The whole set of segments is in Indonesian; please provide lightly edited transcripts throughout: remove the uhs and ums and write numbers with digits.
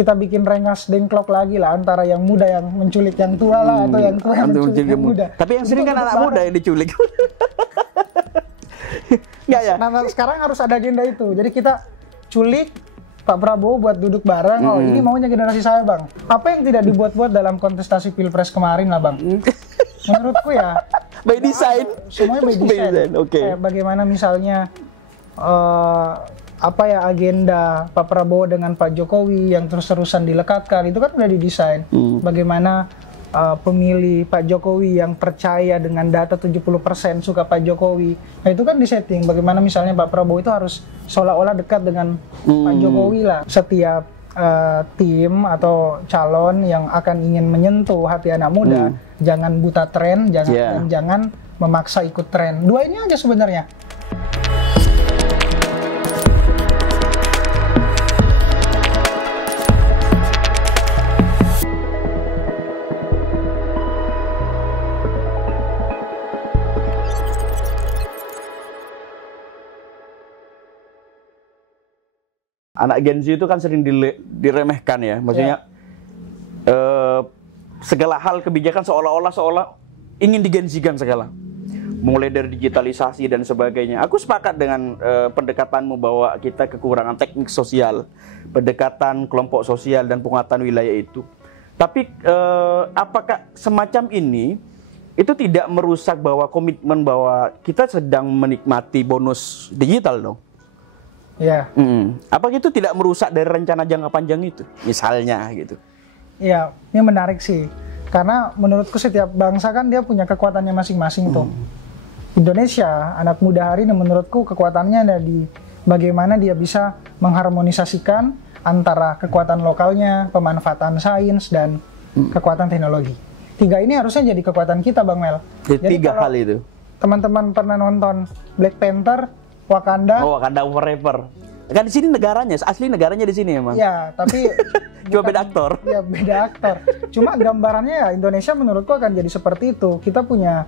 kita bikin rengas dengklok lagi lah antara yang muda yang menculik yang tua lah atau yang tua yang menculik yang muda. Tapi yang sering kan anak muda yang diculik. Nggak ya? Nah, sekarang harus ada agenda itu. Jadi kita culik Pak Prabowo buat duduk bareng. Oh, ini maunya generasi saya, Bang. Apa yang tidak dibuat-buat dalam kontestasi Pilpres kemarin lah, Bang? Menurutku ya by design. Semuanya by design. Oke. Bagaimana misalnya apa ya agenda Pak Prabowo dengan Pak Jokowi yang terus-terusan dilekatkan itu kan udah didesain. Bagaimana pemilih Pak Jokowi yang percaya dengan data 70% suka Pak Jokowi. Nah itu kan disetting bagaimana misalnya Pak Prabowo itu harus seolah-olah dekat dengan Pak Jokowi lah. Setiap tim atau calon yang akan ingin menyentuh hati anak muda, jangan buta tren, jangan memaksa ikut tren. Dua ini aja sebenarnya. Anak Gen Z itu kan sering diremehkan ya, maksudnya segala hal kebijakan seolah ingin digenzikan segala, mulai dari digitalisasi dan sebagainya. Aku sepakat dengan pendekatanmu bahwa kita kekurangan teknik sosial, pendekatan kelompok sosial dan penguatan wilayah itu. Tapi apakah semacam ini itu tidak merusak bahwa komitmen bahwa kita sedang menikmati bonus digital dong? Ya. Apa itu tidak merusak dari rencana jangka panjang itu, misalnya gitu? Iya, ini menarik sih, karena menurutku setiap bangsa kan dia punya kekuatannya masing-masing tuh. Indonesia, anak muda hari ini menurutku kekuatannya ada di bagaimana dia bisa mengharmonisasikan antara kekuatan lokalnya, pemanfaatan sains dan kekuatan teknologi. Tiga ini harusnya jadi kekuatan kita, Bang Mel. Jadi tiga hal itu. Teman-teman pernah nonton Black Panther? Wakanda. Oh, Wakanda Forever. Kan di sini negaranya, asli negaranya di sini emang. Ya, tapi cuma beda aktor. Ya, beda aktor. Cuma gambarannya ya Indonesia menurutku akan jadi seperti itu. Kita punya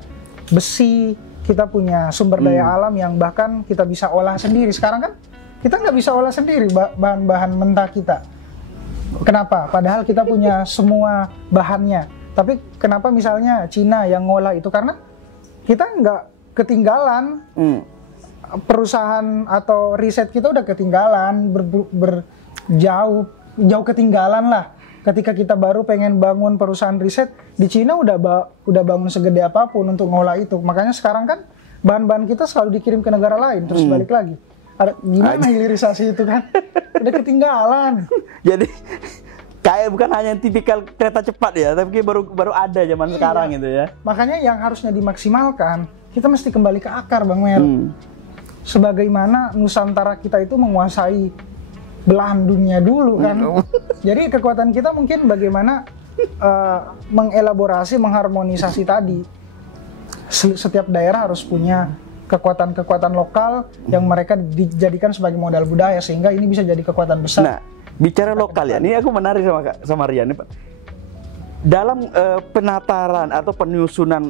besi, kita punya sumber daya alam yang bahkan kita bisa olah sendiri. Sekarang kan kita nggak bisa olah sendiri bahan-bahan mentah kita. Kenapa? Padahal kita punya semua bahannya. Tapi kenapa misalnya Cina yang ngolah itu? Karena kita nggak ketinggalan. Perusahaan atau riset kita udah ketinggalan, jauh ketinggalan lah. Ketika kita baru pengen bangun perusahaan riset di Cina udah bangun segede apapun untuk ngolah itu. Makanya sekarang kan bahan-bahan kita selalu dikirim ke negara lain terus balik lagi. Gimana hilirisasi itu kan? Udah ketinggalan. Jadi kayak bukan hanya tipikal kereta cepat ya, tapi baru ada zaman sekarang gitu ya. Makanya yang harusnya dimaksimalkan, kita mesti kembali ke akar, Bang Mer. Sebagaimana Nusantara kita itu menguasai belahan dunia dulu kan. Jadi kekuatan kita mungkin bagaimana mengelaborasi, mengharmonisasi tadi. Setiap daerah harus punya kekuatan-kekuatan lokal yang mereka dijadikan sebagai modal budaya sehingga ini bisa jadi kekuatan besar. Nah, bicara lokal ya, ini aku menarik sama Rian nih, Pak. Dalam penataran atau penyusunan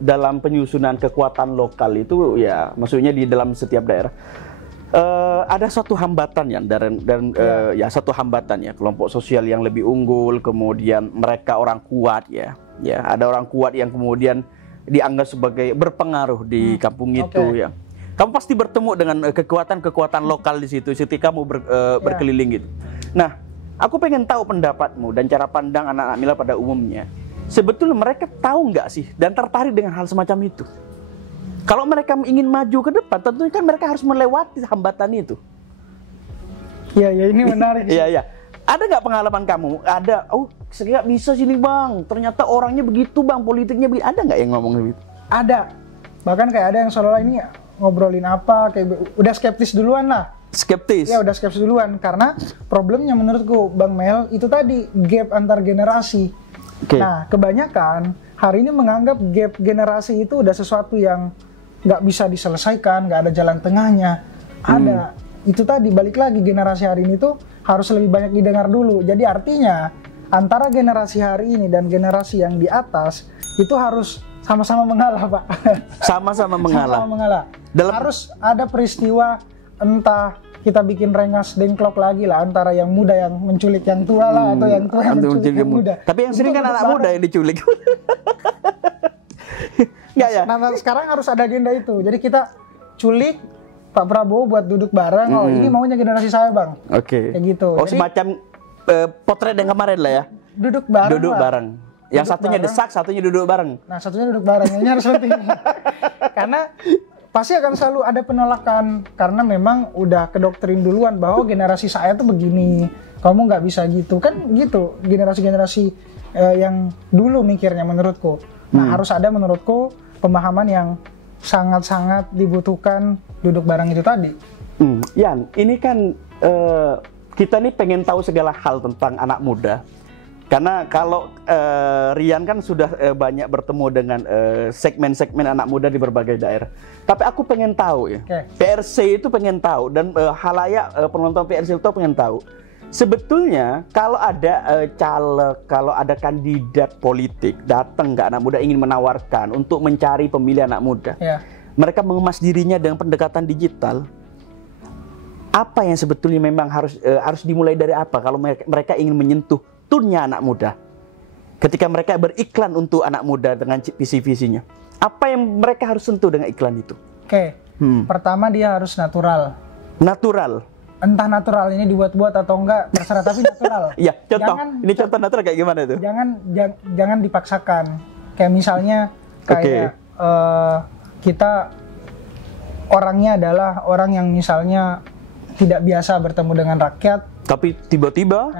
dalam penyusunan kekuatan lokal itu ya maksudnya di dalam setiap daerah ada suatu hambatan ya ya satu hambatan ya, kelompok sosial yang lebih unggul, kemudian mereka orang kuat ya ada orang kuat yang kemudian dianggap sebagai berpengaruh di kampung itu ya. Kamu pasti bertemu dengan kekuatan-kekuatan lokal di situ ketika kamu berkeliling gitu. Nah, aku pengen tahu pendapatmu dan cara pandang anak-anak Mila pada umumnya. Sebetulnya mereka tahu nggak sih dan tertarik dengan hal semacam itu? Kalau mereka ingin maju ke depan, tentunya kan mereka harus melewati hambatan itu. Iya, ini menarik. Iya. Ada nggak pengalaman kamu? Ada, saya nggak bisa sini Bang. Ternyata orangnya begitu Bang, politiknya begitu. Ada nggak yang ngomong begitu? Ada. Bahkan kayak ada yang seolah ini ngobrolin apa, kayak udah skeptis duluan lah. Skeptis? Ya udah skeptis duluan. Karena problemnya menurutku, Bang Mel, itu tadi gap antar generasi. Nah, kebanyakan hari ini menganggap gap generasi itu udah sesuatu yang nggak bisa diselesaikan, nggak ada jalan tengahnya. Ada, itu tadi balik lagi generasi hari ini tuh harus lebih banyak didengar dulu. Jadi artinya antara generasi hari ini dan generasi yang di atas itu harus sama-sama mengalah, Pak. Sama-sama mengalah. Sama-sama mengalah. Harus ada peristiwa entah kita bikin rengas dengklok lagi lah antara yang muda yang menculik yang tua lah atau yang tua yang menculik yang muda. Tapi yang sering kan anak muda yang diculik. Nggak ya? Nah, sekarang harus ada agenda itu. Jadi kita culik Pak Prabowo buat duduk bareng. Oh, ini maunya generasi saya, Bang. Oke. Kayak gitu. Oh, jadi, semacam potret yang kemarin lah ya. Duduk bareng. Duduk lah. bareng. Yang Duduk satunya bareng. desak, satunya duduk bareng. Nah, satunya duduk bareng. Ini harus penting. Karena pasti akan selalu ada penolakan karena memang udah kedoktrin duluan bahwa generasi saya tuh begini. Kamu nggak bisa gitu. Kan gitu generasi-generasi yang dulu mikirnya menurutku. Nah, harus ada menurutku pemahaman yang sangat-sangat dibutuhkan duduk bareng itu tadi. Yan, ini kan kita nih pengen tahu segala hal tentang anak muda. Karena kalau Rian kan sudah banyak bertemu dengan segmen-segmen anak muda di berbagai daerah. Tapi aku pengen tahu ya, PRC itu pengen tahu dan halayak penonton PRC itu pengen tahu. Sebetulnya kalau ada caleg, kalau ada kandidat politik datang ke anak muda ingin menawarkan untuk mencari pemilih anak muda, mereka mengemas dirinya dengan pendekatan digital. Apa yang sebetulnya memang harus dimulai dari apa kalau mereka ingin menyentuh tunnya anak muda? Ketika mereka beriklan untuk anak muda dengan visi-visinya, apa yang mereka harus sentuh dengan iklan itu? Pertama dia harus natural. Natural. Entah natural ini dibuat-buat atau enggak terserah, tapi natural. Iya, contoh. Ini contoh natural kayak gimana tuh? Jangan dipaksakan. Kayak misalnya kayak kita orangnya adalah orang yang misalnya tidak biasa bertemu dengan rakyat, tapi tiba-tiba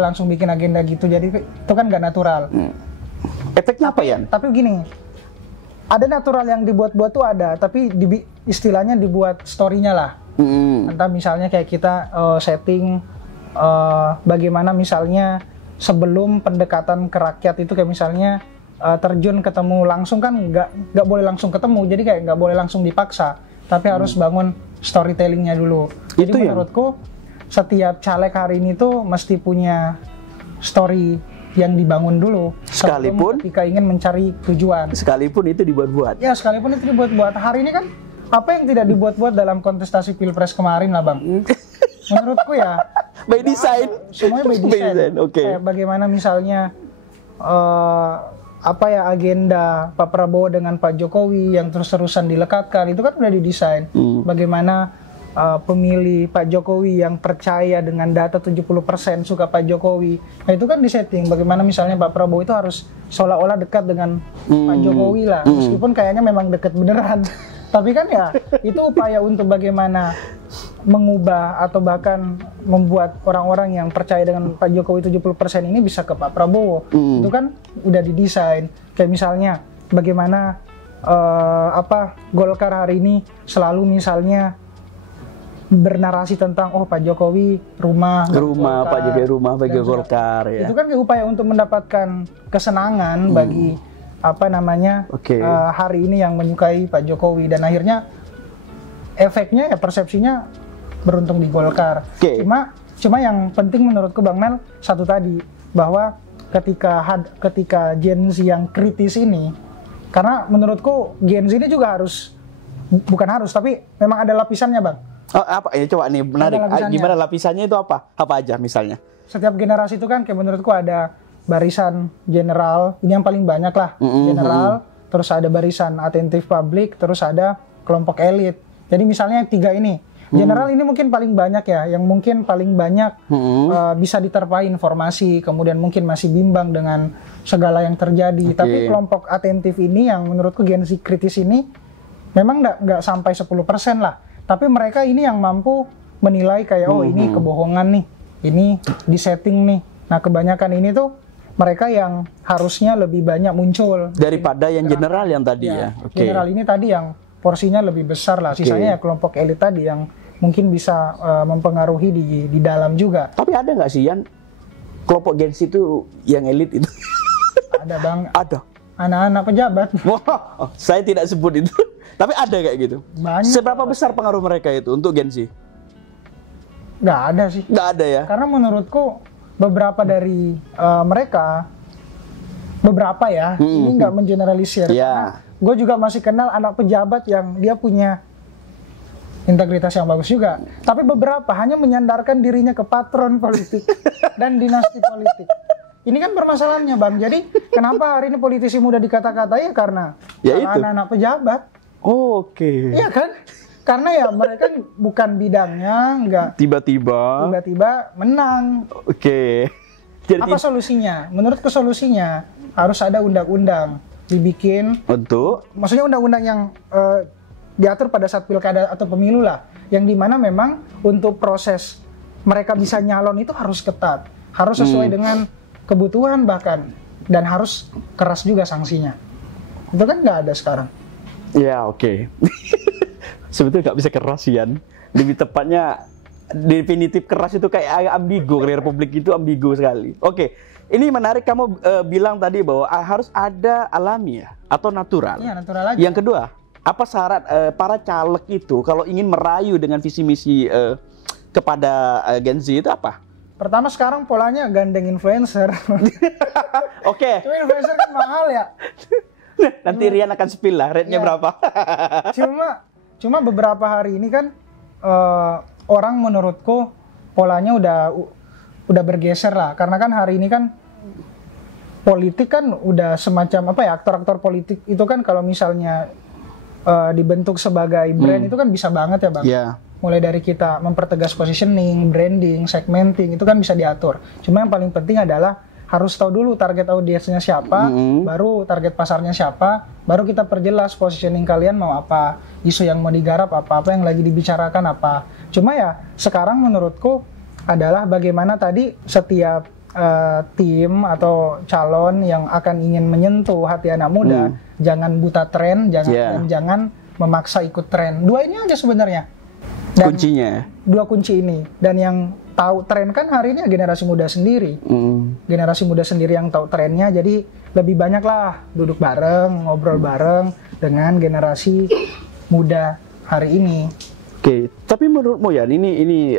langsung bikin agenda gitu, jadi itu kan nggak natural. Efeknya apa ya? Tapi gini, ada natural yang dibuat-buat tuh ada, tapi istilahnya dibuat story-nya lah. Entah misalnya kayak kita setting bagaimana misalnya sebelum pendekatan ke rakyat itu kayak misalnya terjun ketemu langsung, kan nggak boleh langsung ketemu, jadi kayak nggak boleh langsung dipaksa, tapi harus bangun storytellingnya dulu. Jadi itu menurutku setiap caleg hari ini tuh mesti punya story yang dibangun dulu sekalipun ketika ingin mencari tujuan. Sekalipun itu dibuat-buat. Ya, sekalipun itu dibuat-buat. Hari ini kan apa yang tidak dibuat-buat dalam kontestasi Pilpres kemarin lah, Bang. Menurutku ya by design. Semuanya by design. Kayak bagaimana misalnya agenda Pak Prabowo dengan Pak Jokowi yang terus-terusan dilekatkan, itu kan udah didesain. Bagaimana pemilih Pak Jokowi yang percaya dengan data 70% suka Pak Jokowi. Nah, itu kan disetting bagaimana misalnya Pak Prabowo itu harus seolah-olah dekat dengan Pak Jokowi lah, meskipun kayaknya memang dekat beneran. Tapi kan ya itu upaya untuk bagaimana mengubah atau bahkan membuat orang-orang yang percaya dengan Pak Jokowi 70% ini bisa ke Pak Prabowo. Itu kan udah didesain. Kayak misalnya bagaimana Golkar hari ini selalu misalnya bernarasi tentang Pak Jokowi rumah Pak Jokowi rumah bagi Golkar ya. Itu kan upaya untuk mendapatkan kesenangan bagi hari ini yang menyukai Pak Jokowi, dan akhirnya efeknya ya persepsinya beruntung di Golkar. Cuma yang penting menurutku Bang Mel satu tadi, bahwa ketika Gen Z yang kritis ini, karena menurutku Gen Z ini juga tapi memang ada lapisannya, Bang. Apa ini coba nih menarik. Gimana lapisannya itu apa? Apa aja misalnya? Setiap generasi itu kan kayak menurutku ada barisan general, ini yang paling banyak lah, general, terus ada barisan atentif publik, terus ada kelompok elit. Jadi misalnya 3 ini, general ini mungkin paling banyak ya, yang mungkin paling banyak bisa diterpai informasi, kemudian mungkin masih bimbang dengan segala yang terjadi. Tapi kelompok atentif ini yang menurutku Gen Z kritis ini memang nggak sampai 10% lah. Tapi mereka ini yang mampu menilai kayak ini kebohongan nih, ini disetting nih. Nah, kebanyakan ini tuh mereka yang harusnya lebih banyak muncul daripada yang general yang tadi ya. General ini tadi yang porsinya lebih besar lah. Sisanya ya kelompok elit tadi yang mungkin bisa mempengaruhi di dalam juga. Tapi ada nggak sih Yan kelompok Gen Z itu yang elit itu? Ada, Bang. Ada. Anak-anak pejabat. Saya tidak sebut itu. Tapi ada kayak gitu. Banyak. Seberapa besar pengaruh mereka itu untuk Gen Z? Nggak ada sih. Nggak ada ya? Karena menurutku beberapa dari mereka, ini nggak mengeneralisir. Gue juga masih kenal anak pejabat yang dia punya integritas yang bagus juga. Tapi beberapa hanya menyandarkan dirinya ke patron politik dan dinasti politik. Ini kan permasalahannya Bang. Jadi kenapa hari ini politisi muda dikata-katai ya karena anak-anak pejabat. Oh, oke. Iya kan? Karena ya mereka bukan bidangnya, nggak tiba-tiba menang. Oke. Jadi apa solusinya? Menurutku solusinya harus ada undang-undang dibikin untuk, maksudnya undang-undang yang diatur pada saat pilkada atau pemilu lah, yang dimana memang untuk proses mereka bisa nyalon itu harus ketat, harus sesuai dengan kebutuhan bahkan, dan harus keras juga sanksinya. Itu kan nggak ada sekarang. Ya oke. Sebetulnya nggak bisa keras Yan. Lebih tepatnya definitif keras itu kayak agak ambigu. Republik itu ambigu sekali. Oke, ini menarik kamu bilang tadi bahwa harus ada alami ya atau natural. Iya, natural aja. Yang kedua, apa syarat para caleg itu kalau ingin merayu dengan visi misi kepada Gen Z itu apa? Pertama sekarang polanya gandeng influencer. Oke. Cuma influencer kan mahal ya. Nanti Rian akan spill lah, rate-nya berapa? Cuma beberapa hari ini kan orang menurutku polanya udah bergeser lah, karena kan hari ini kan politik kan udah semacam apa ya, aktor-aktor politik itu kan kalau misalnya dibentuk sebagai brand itu kan bisa banget ya Bang. Yeah. Mulai dari kita mempertegas positioning, branding, segmenting itu kan bisa diatur. Cuma yang paling penting adalah harus tahu dulu target audiensnya siapa, baru target pasarnya siapa, baru kita perjelas positioning kalian mau apa, isu yang mau digarap apa yang lagi dibicarakan apa. Cuma ya sekarang menurutku adalah bagaimana tadi setiap tim atau calon yang akan ingin menyentuh hati anak muda, jangan buta tren, jangan memaksa ikut tren. Dua ini aja sebenarnya. Dan kuncinya. Dua kunci ini. Dan yang tahu tren kan hari ini generasi muda sendiri. Generasi muda sendiri yang tahu trennya, jadi lebih banyak lah duduk bareng, ngobrol bareng dengan generasi muda hari ini. Oke, tapi menurutmu ya ini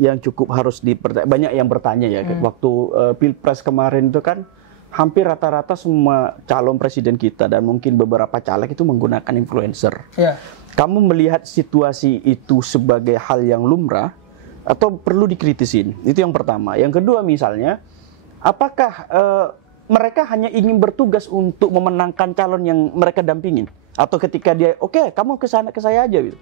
yang cukup harus banyak yang bertanya ya. Waktu Pilpres kemarin itu kan hampir rata-rata semua calon presiden kita dan mungkin beberapa caleg itu menggunakan influencer. Yeah. Kamu melihat situasi itu sebagai hal yang lumrah atau perlu dikritisin? Itu yang pertama. Yang kedua misalnya, apakah mereka hanya ingin bertugas untuk memenangkan calon yang mereka dampingin? Atau ketika dia, oke, kamu ke saya aja gitu.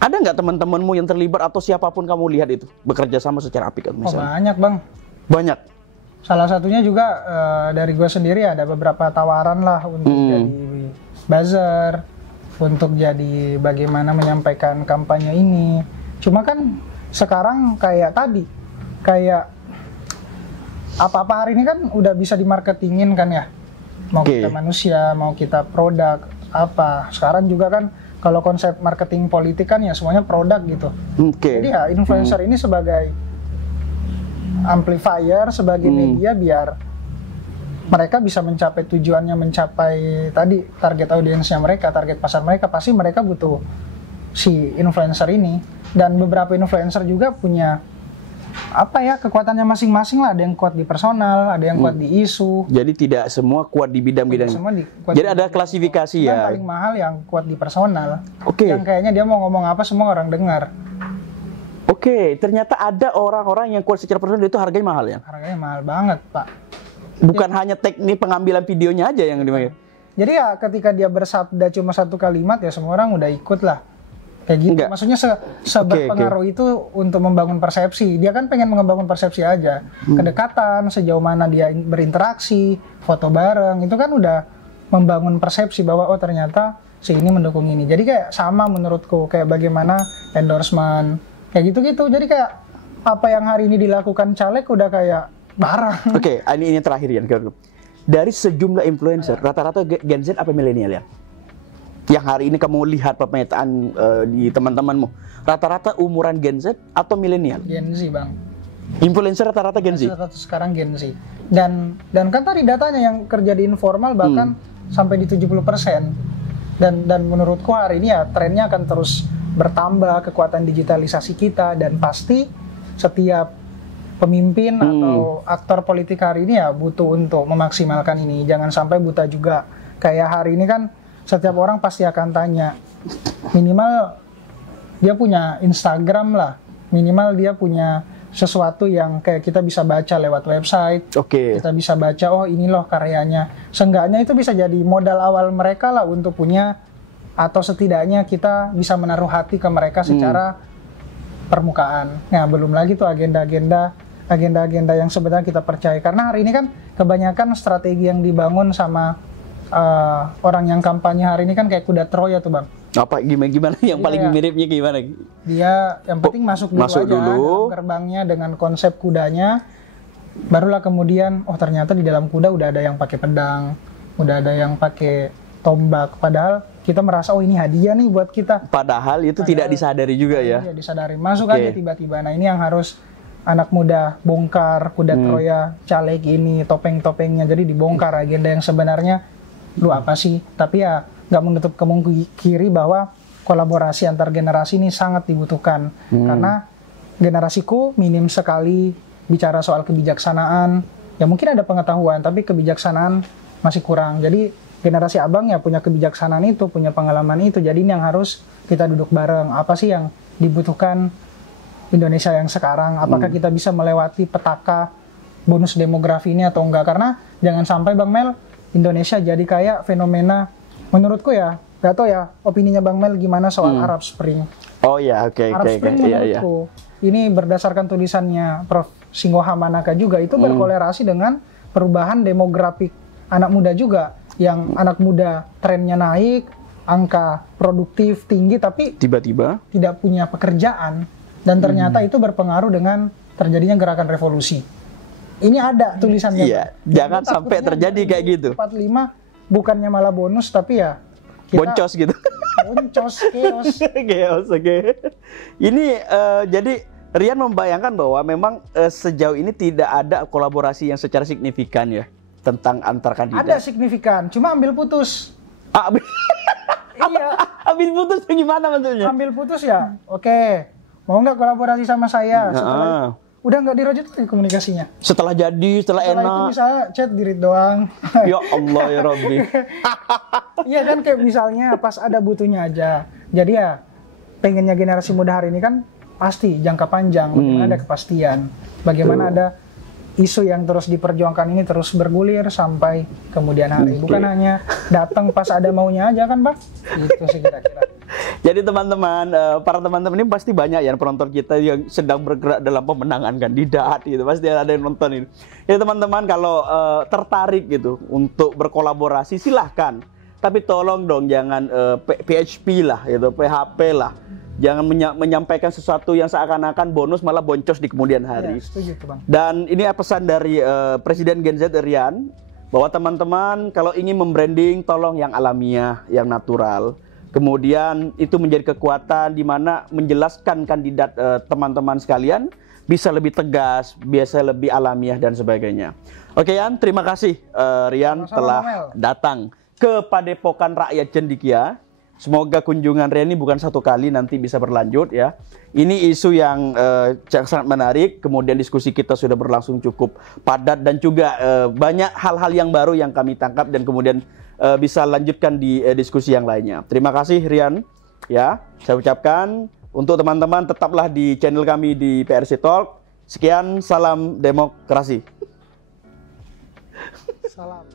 Ada nggak teman-temanmu yang terlibat atau siapapun kamu lihat itu bekerja sama secara apik misalnya? Oh, banyak Bang. Banyak. Salah satunya juga dari gue sendiri ada beberapa tawaran lah untuk jadi buzzer, untuk jadi bagaimana menyampaikan kampanye ini. Cuma kan sekarang kayak tadi, kayak apa-apa hari ini kan udah bisa dimarketingin kan ya. Mau kita manusia, mau kita produk, apa. Sekarang juga kan kalau konsep marketing politik kan ya semuanya produk gitu. Jadi ya influencer ini sebagai amplifier, sebagai media biar mereka bisa mencapai tujuannya, mencapai tadi target audiensnya mereka, target pasar mereka, pasti mereka butuh si influencer ini. Dan beberapa influencer juga punya apa ya, kekuatannya masing-masing lah. Ada yang kuat di personal, ada yang kuat di isu. Jadi tidak semua kuat di bidang-bidang. Jadi ada klasifikasi ya. Yang paling mahal yang kuat di personal. Yang Oke. kayaknya dia mau ngomong apa semua orang dengar. Oke, ternyata ada orang-orang yang kuat secara personal itu harganya mahal ya? Harganya mahal banget, Pak. Bukan hanya teknik pengambilan videonya aja yang dimakai. Jadi ya ketika dia bersabda cuma satu kalimat ya semua orang udah ikut lah. Kayak gitu. Enggak. Maksudnya seberpengaruh itu untuk membangun persepsi. Dia kan pengen membangun persepsi aja. Kedekatan, sejauh mana dia berinteraksi, foto bareng, itu kan udah membangun persepsi bahwa oh ternyata si ini mendukung ini. Jadi kayak sama menurutku, kayak bagaimana endorsement, kayak gitu-gitu. Jadi kayak apa yang hari ini dilakukan caleg udah kayak barang. Oke, ini terakhir ya. Dari sejumlah influencer, rata-rata Gen Z apa milenial ya? Yang hari ini kamu lihat pemetaan di teman-temanmu, rata-rata umuran Gen Z atau milenial? Gen Z, Bang. Influencer rata-rata Gen Z? Rata-rata sekarang Gen Z. Dan kan tadi datanya yang kerja di informal bahkan sampai di 70%. Dan menurutku hari ini ya trennya akan terus bertambah, kekuatan digitalisasi kita, dan pasti setiap pemimpin atau aktor politik hari ini ya butuh untuk memaksimalkan ini. Jangan sampai buta juga. Kayak hari ini kan setiap orang pasti akan tanya, minimal dia punya Instagram lah, minimal dia punya sesuatu yang kayak kita bisa baca lewat website. Kita bisa baca, oh ini loh karyanya. Seenggaknya itu bisa jadi modal awal mereka lah untuk punya, atau setidaknya kita bisa menaruh hati ke mereka secara permukaan. Nah, belum lagi tuh agenda-agenda yang sebenarnya kita percaya. Karena hari ini kan kebanyakan strategi yang dibangun sama orang yang kampanye hari ini kan kayak kuda Troya tuh, Bang. Apa gimana yang paling miripnya gimana? Dia yang penting masuk dulu dalam gerbangnya dengan konsep kudanya, barulah kemudian oh ternyata di dalam kuda udah ada yang pakai pedang, udah ada yang pakai tombak, padahal kita merasa oh ini hadiah nih buat kita. Padahal tidak disadari juga ya. Iya, disadari. Masuk aja tiba-tiba. Nah, ini yang harus anak muda bongkar kuda Troya, caleg ini, topeng-topengnya. Jadi dibongkar agenda yang sebenarnya lu apa sih? Tapi ya nggak menutup kemungkinan bahwa kolaborasi antar generasi ini sangat dibutuhkan. Karena generasiku minim sekali bicara soal kebijaksanaan. Ya mungkin ada pengetahuan, tapi kebijaksanaan masih kurang. Jadi generasi abang ya punya kebijaksanaan itu, punya pengalaman itu. Jadi ini yang harus kita duduk bareng. Apa sih yang dibutuhkan Indonesia yang sekarang? Apakah kita bisa melewati petaka bonus demografi ini atau enggak? Karena jangan sampai Bang Mel, Indonesia jadi kayak fenomena, menurutku ya, gak tau ya opininya Bang Mel gimana soal Arab Spring. Oh ya, Arab Spring menurutku, ini berdasarkan tulisannya Prof. Singgoha Manaka juga, itu berkolerasi dengan perubahan demografik anak muda juga. Yang anak muda trennya naik, angka produktif tinggi, tapi tiba-tiba tidak punya pekerjaan. Dan ternyata itu berpengaruh dengan terjadinya gerakan revolusi. Ini ada tulisannya. Iya, jangan sampai terjadi kayak gitu. 45 bukannya malah bonus, tapi ya kita boncos gitu. Boncos, chaos. Oke. Ini jadi Rian membayangkan bahwa memang sejauh ini tidak ada kolaborasi yang secara signifikan ya tentang antar kandidat. Ada signifikan, cuma ambil putus. Iya. Ambil putus gimana maksudnya? Ambil putus ya, oke. Mau nggak kolaborasi sama saya? Setelah udah nggak dirajut lagi komunikasinya. Setelah enak. Setelah itu misalnya chat dirit doang. Ya Allah ya Rabbi. Iya kan, kayak misalnya pas ada butuhnya aja. Jadi ya pengennya generasi muda hari ini kan pasti jangka panjang, bagaimana ada kepastian, bagaimana ada isu yang terus diperjuangkan ini terus bergulir sampai kemudian hari. Bukan hanya datang pas ada maunya aja kan, Bang? Itu sih kira-kira. Jadi teman-teman, para teman-teman ini pasti banyak ya penonton kita yang sedang bergerak dalam pemenangan kandidat gitu. Pasti ada yang nonton ini. Ya teman-teman, kalau tertarik gitu untuk berkolaborasi silahkan. Tapi tolong dong jangan PHP lah gitu, PHP lah. Jangan menyampaikan sesuatu yang seakan-akan bonus malah boncos di kemudian hari. Ya, setuju, Bang. Dan ini pesan dari Presiden Gen Z Rian, bahwa teman-teman kalau ingin membranding tolong yang alamiah, yang natural. Kemudian itu menjadi kekuatan di mana menjelaskan kandidat teman-teman sekalian bisa lebih tegas, biasa lebih alamiah dan sebagainya. Oke Yan, terima kasih Rian telah datang ke Padepokan Rakyat Cendekia. Semoga kunjungan Rian ini bukan satu kali, nanti bisa berlanjut ya. Ini isu yang sangat menarik, kemudian diskusi kita sudah berlangsung cukup padat dan juga banyak hal-hal yang baru yang kami tangkap dan kemudian bisa lanjutkan di diskusi yang lainnya. Terima kasih Rian ya. Saya ucapkan untuk teman-teman tetaplah di channel kami di PRC Talk. Sekian, salam demokrasi. Salam.